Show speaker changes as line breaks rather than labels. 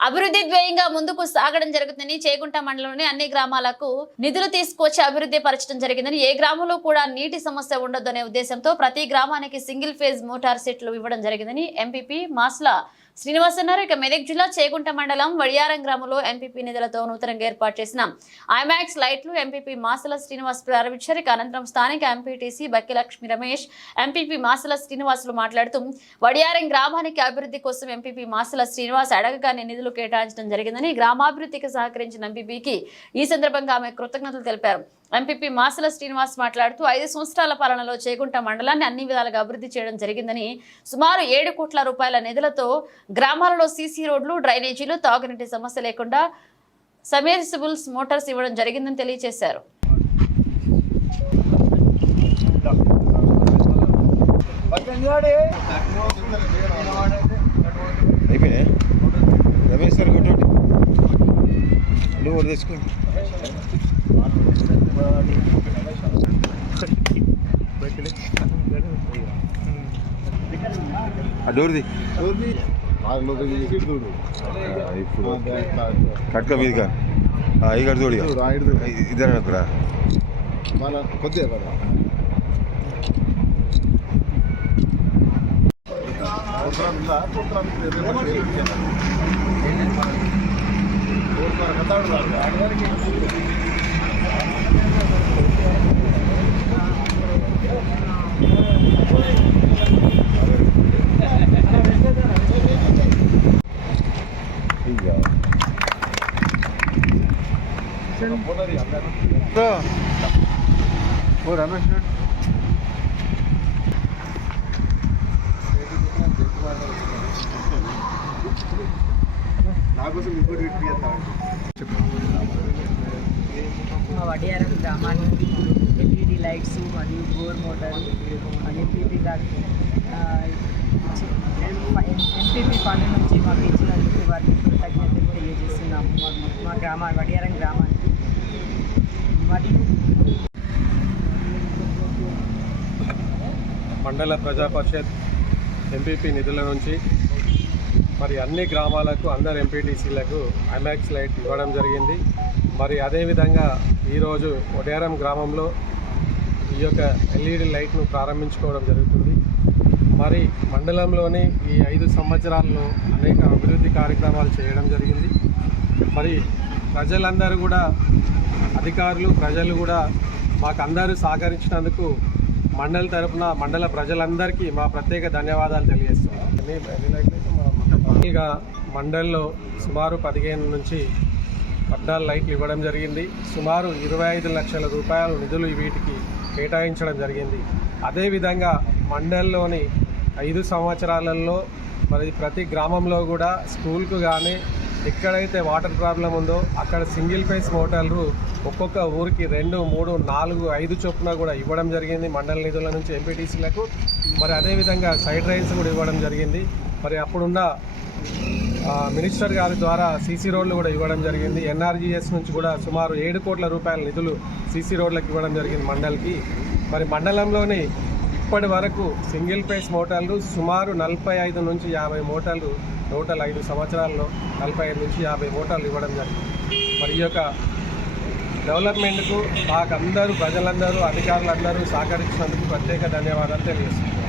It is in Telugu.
అభివృద్ధి ధ్యేయంగా ముందుకు సాగడం జరుగుతుందని చేగుంట మండలంలోని అన్ని గ్రామాలకు నిధులు తీసుకొచ్చి అభివృద్ధి పరచడం జరిగిందని ఏ గ్రామంలో కూడా నీటి సమస్య ఉండదనే ఉద్దేశంతో ప్రతి గ్రామానికి సింగిల్ ఫేజ్ మోటార్ సెట్లు ఇవ్వడం జరిగిందని ఎంపీపీ మాస్లా శ్రీనివాస్ అన్నారు. ఇక మెదక్ జిల్లా చేగుంట మండలం వడియారం గ్రామంలో ఎంపీపీ నిధులతో నూతనంగా ఏర్పాటు చేసిన ఐమాక్స్ లైట్లు ఎంపీపీ మాసల శ్రీనివాస్ ప్రారంభించారు. ఇక అనంతరం స్థానిక ఎంపీటీసీ బక్కిలక్ష్మి రమేష్ ఎంపీపీ మాసల శ్రీనివాసులు మాట్లాడుతూ వడియారం గ్రామానికి అభివృద్ధి కోసం ఎంపీపీ మాసల శ్రీనివాస్ అడగగానే నిధులు కేటాయించడం జరిగిందని గ్రామాభివృద్ధికి సహకరించిన ఎంపీపీకి ఈ సందర్భంగా ఆమె కృతజ్ఞతలు తెలిపారు. ఎంపీపీ మాసల శ్రీనివాస్ మాట్లాడుతూ ఐదు సంవత్సరాల పాలనలో చేగుంట మండలాన్ని అన్ని విధాలుగా అభివృద్ధి చేయడం జరిగిందని సుమారు ఏడు కోట్ల రూపాయల నిధులతో గ్రామాలలో సీసీ రోడ్లు డ్రైనేజీలు తాగునీటి సమస్య లేకుండా సమేర్సిబుల్స్ మోటార్స్ ఇవ్వడం జరిగిందని తెలియజేశారు.
రమేష్ కొట్టండి. నువ్వు తెచ్చుకోండి. డోర్ది. ఇప్పుడు కట్క మీదిగా ఇక్కడ తోడి ఇద్దరు అక్కడ
మన కొద్దిగా కదా. 뭐라는
실?
나고서 이거를 위했다.
మా వడియారం గ్రామానికి ఎల్ఈడి లైట్స్ మరియు బోర్ మోటార్ ఎంపీపీ గారికి ఎంపీపీ ఫండ్ నుంచి మాకు ఇచ్చినందుకు వారికి కృతజ్ఞతలు తెలియజేస్తున్నాము మా గ్రామా వడియారం గ్రామానికి. మరియు
మండల ప్రజా పరిషత్ ఎంపీపీ నిధుల నుంచి మరి అన్ని గ్రామాలకు అందరు ఎంపీటీసీలకు ఐమాక్స్ లైట్ ఇవ్వడం జరిగింది. మరి అదేవిధంగా ఈరోజు ఒడేరం గ్రామంలో ఈ యొక్క ఎల్ఈడి లైట్ను ప్రారంభించుకోవడం జరుగుతుంది. మరి మండలంలోని ఈ ఐదు సంవత్సరాల్లో అనేక అభివృద్ధి కార్యక్రమాలు చేయడం జరిగింది. మరి ప్రజలందరూ కూడా అధికారులు ప్రజలు కూడా మాకు అందరూ సహకరించినందుకు మండలి తరపున మండల ప్రజలందరికీ మా ప్రత్యేక ధన్యవాదాలు తెలియజేస్తున్నాం మండల్లో సుమారు పదిహేను నుంచి పద్నాలుగు లైట్లు ఇవ్వడం జరిగింది. సుమారు ఇరవై ఐదు లక్షల రూపాయల నిధులు వీటికి కేటాయించడం జరిగింది. అదేవిధంగా మండలంలోని ఐదు సంవత్సరాలలో మరి ప్రతి గ్రామంలో కూడా స్కూల్కు కానీ ఎక్కడైతే వాటర్ ప్రాబ్లం ఉందో అక్కడ సింగిల్ ఫేస్ మోటార్లు ఒక్కొక్క ఊరికి రెండు మూడు నాలుగు ఐదు చొప్పున కూడా ఇవ్వడం జరిగింది మండల నిధుల నుంచి ఎంపీటీసీలకు. మరి అదేవిధంగా సైడ్ రైన్స్ కూడా ఇవ్వడం జరిగింది. మరి అప్పుడున్న మినిస్టర్ గారి ద్వారా సీసీ రోడ్లు కూడా ఇవ్వడం జరిగింది. ఎన్ఆర్జీఎస్ నుంచి కూడా సుమారు ఏడు కోట్ల రూపాయల నిధులు సీసీ రోడ్లకు ఇవ్వడం జరిగింది మండల్కి. మరి మండలంలోని ఇప్పటి వరకు సింగిల్ ఫేస్ మోటార్లు సుమారు నలభై ఐదు నుంచి యాభై మోటార్లు టోటల్ ఐదు సంవత్సరాల్లో నలభై ఐదు నుంచి యాభై మోటార్లు ఇవ్వడం జరిగింది. మరి ఈ యొక్క డెవలప్మెంట్కు మాకు అందరూ ప్రజలందరూ అధికారులందరూ సహకరించినందుకు ప్రత్యేక ధన్యవాదాలు తెలియజేస్తున్నాను